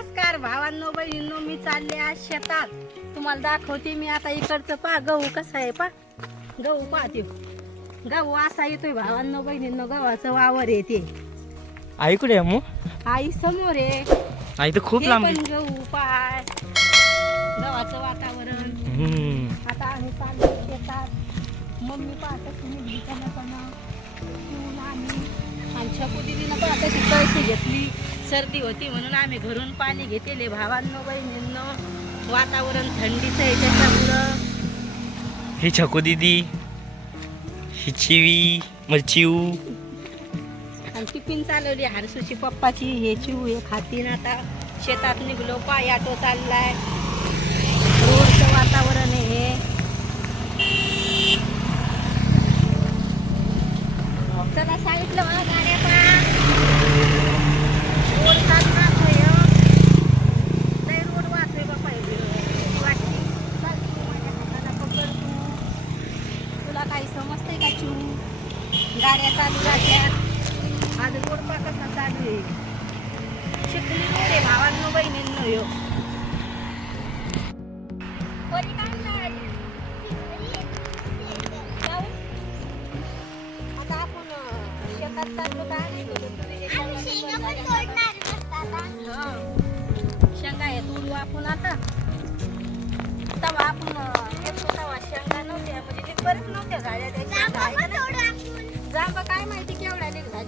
नमस्कार भावांनो बहिणींनो मी चालले आज शेतात. तुम्हाला दाखवते मी आता इकडचं पा गहू कसा आहे पा. गहू पाहते. गहू असा येतोय भावांनो बहिणींनो गव्हाचं वावर येते आई कुठे आहे मग आई समोर आहे. आई तर खूप हे लांब पण गहू पाय. गव्हाचं वातावरण. हम्म. आता आम्ही चाललो शेतात. मम्मी पाहत निघली त्यांना पण पाहत ती घेतली सर्दी होती म्हणून आम्ही घरून पाणी घेतले भावांनो बहिणींनो वातावरण थंडीचं आहे त्याच्यामुळं. ही छकू दीदी ही चिवी म्हणजे चिऊ. आणि टिफिन चालवली हरसूची पप्पाची हे चिव हे खातीन. आता शेतात निघलो पाय ऑटो चाललाय. रोडचं वातावरण आहे हे चला सांगितलं मला गाड्या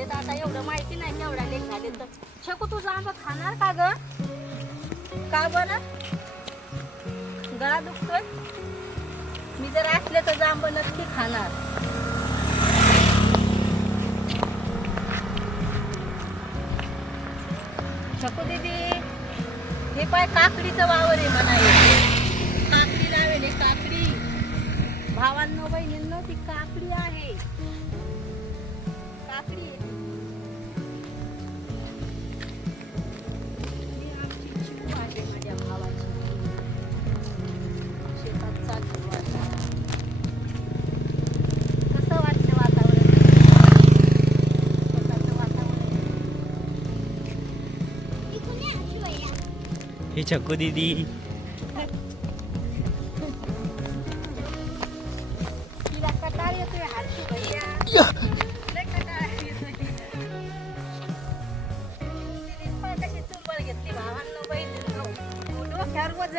झाले तर आता एवढं माहिती नाही केवढ्या लेख झाले तर. शकू तू आंबा खाणार का ग? का बरं? गळा दुखतोय? मी जर असले तर जांब नक्की खाणार. शकू दीदी हे पाय काकडीचं वावर आहे म्हणा काकडी लावेल काकडी. भावांनो बहिणींनो ती काकडी आहे. काकडी आहे. माझ्या भावाची. शेतात चालली आता. कसं वाटतं वातावरण? शेताचं वातावरण? ही छकू दीदी.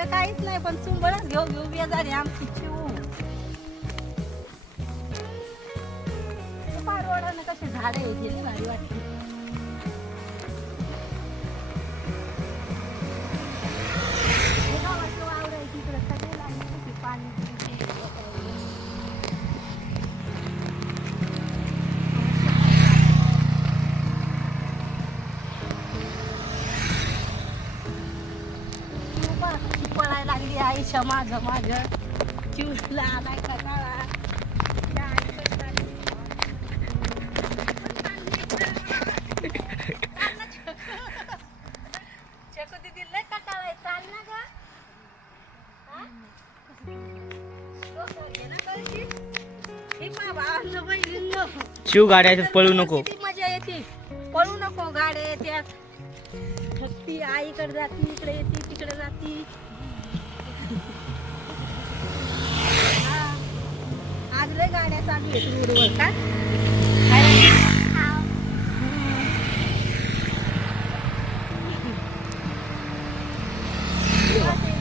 डोक्यावर काहीच नाही पण चुंबळच घेऊ घेऊ बेजारी आमची चिऊ. पार रोडानं कशी झाडं येते भारी वाटते. ना कळशी. हे? पहा भावांनो, बहिणींनो. चिऊ गाड्या पळू नको. मजा येते. पळू नको गाड्या येत्यात. थकती आईकडे जाती इकडे येते तिकडे जाती. आज लय गाड्या चालू आहेत रोडवर का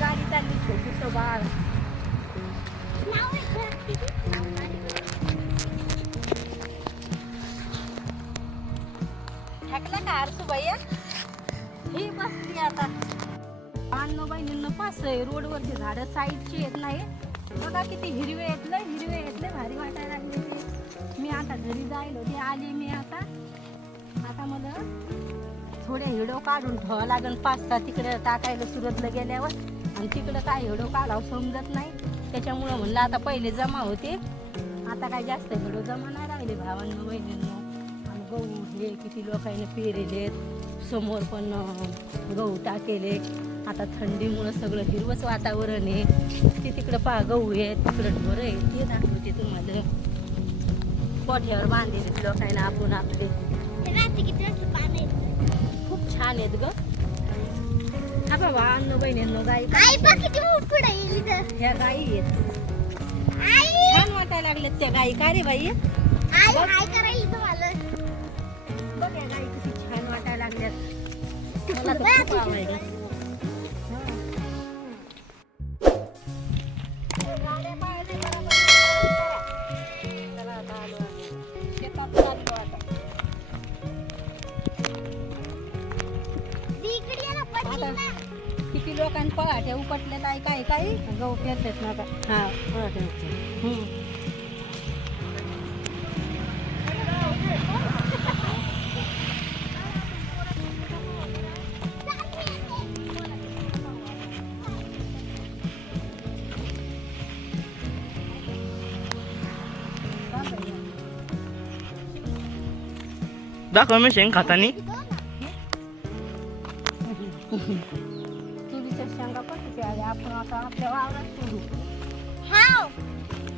गाडी चालली छोटूसं बाळ थकला का हरसू भैया ही बसली आता अन्न बहिणींना पास आहे. रोडवरची झाडं साईडची येत नाही बघा किती हिरवे येतले हिरवे येतले भारी वाटायला लागले ते. मी आता घरी जाईल होते आली मी आता. आता मला थोडे हिडो काढून ठेवावं लागेल. पाच सहा तिकडे टाकायला सुरतला गेल्यावर. आणि तिकडं काय हिडो काढावं समजत नाही. त्याच्यामुळं म्हणलं आता पहिले जमा होते. आता काय जास्त हिडो जमा नाही राहिले भावांना बहिणींना. गहू हे किती लोकांनी पेरेलेत समोर पण गहू टाकेले. आता थंडीमुळं सगळं हिरवंच वातावरण आहे. ते तिकडं पहा गहू आहे तिकडं ढोरं आहे ते दाखवते तुम्हाला. कोठ्यावर बांधलेले लोकांना आपण आपले. खूप छान आहेत ग. बघा भावांनो बहिणींनो गाई ह्या गाई आहेत. छान वाटायला लागल्यात त्या गाई. का रे बाई? करायला ना तर आता. ना. किती लोकांनी पळाट्या उपटलेला आहे काय काय गहू पेरतात ना आता हा पळाट्या उपटतात. दाखव मी शेंग खातानी तुरीच्या शेंगा पण आल्या आपण आता आपल्या वावरात सोडू हाव.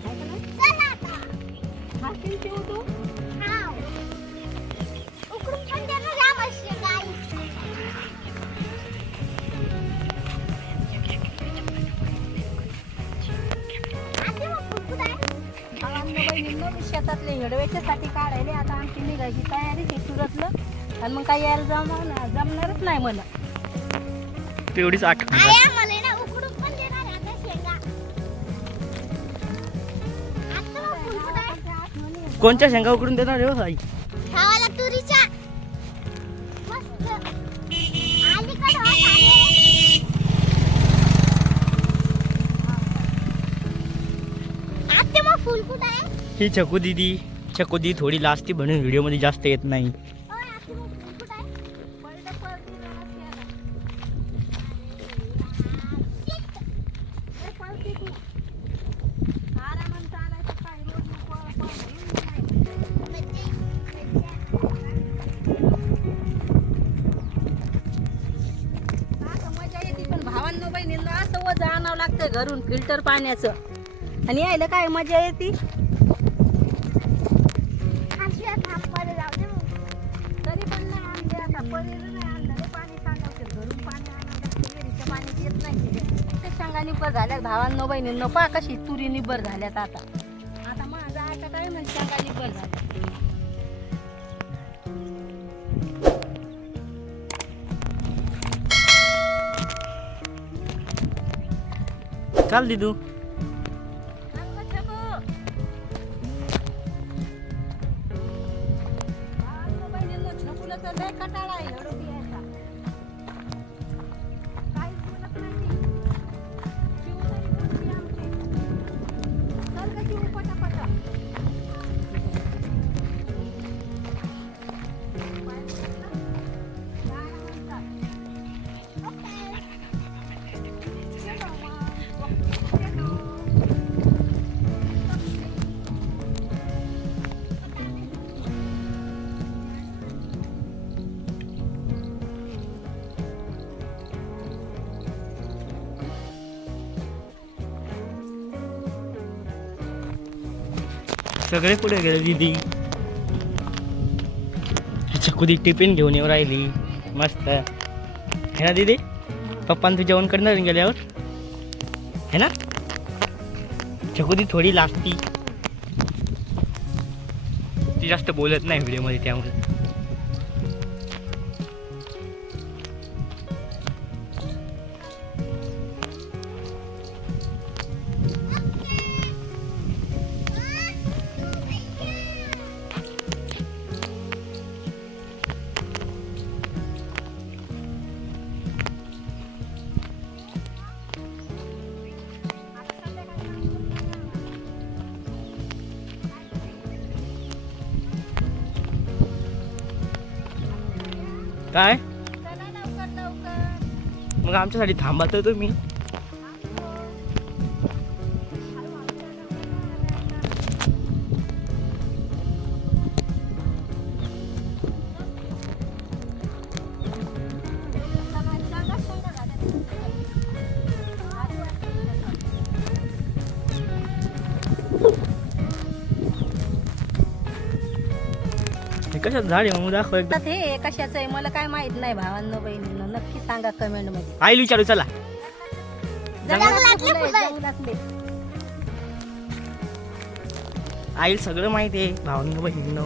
आहे का नाही? चल आता. खाशील चिव तू हाव. उकडून पण दे ना या म्हशी बहिणींनो मी शेतातले हिडव्याच्यासाठी काढायले. आता आमची निघायची तयारी आहे सुरतलं. आणि मग काही यायला जमणार जमणारच नाही मला. तेवढीच आठवण आई आम्हाला ना उकडून पण देणार आहे आता शेंगा. आता मग फुल कुठं आहे? कोणत्या शेंगा उकडून देणार रे हो आई? ही छकू दिदी. छकू दिदी थोडी लास्टी म्हणून व्हिडिओमध्ये जास्त येत नाही. मजा पण भावांनो असं वज आणावं लागतंय घरून फिल्टर पाण्याचं. आणि यायला काय मजा येते? झाल्यात भावांनो बहिणींनो पा कशी तुरी निब्बर झाल्यात आता. आता माझा आता काय म्हणजे शेंगा निब्बर झाल्या चाल दिदू? सगळे कुठे गेले दिदी? छकू दी टिफिन घेऊन येऊ राहिली? मस्त. है ना दीदी पप्पान तू जेवण करणार गेल्यावर? है ना? चकुदी थोडी लागती. ती जास्त बोलत नाही व्हिडिओमध्ये त्यामुळे. काय? मग आमच्यासाठी थांबा तर तुम्ही. कशात झाड आहे मग दाखव एकदा. हे कशाचं आहे मला काय माहीत नाही भावांनो बहिणींनो. नक्की सांगा कमेंटमध्ये. आईल विचारू चला. जंगलातले जंगलातले फुलं आहे, फुलं. जंगलातले. आईल सगळं माहिती आहे भावांनो बहिणींनो.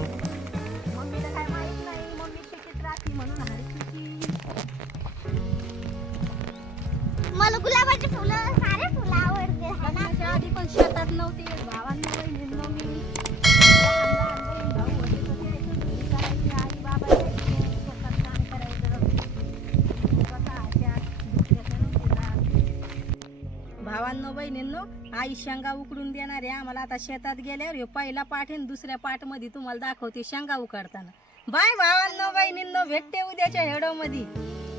आई शेंगा उकडून देणार आहे. आम्हाला आता शेतात गेल्यावर हे पहिला पाठ आहे आणि दुसऱ्या पाठमध्ये तुम्हाला दाखवते शेंगा उकडताना. बाय भावांनो बहिणींनो भेटते उद्याच्या हेडो मध्ये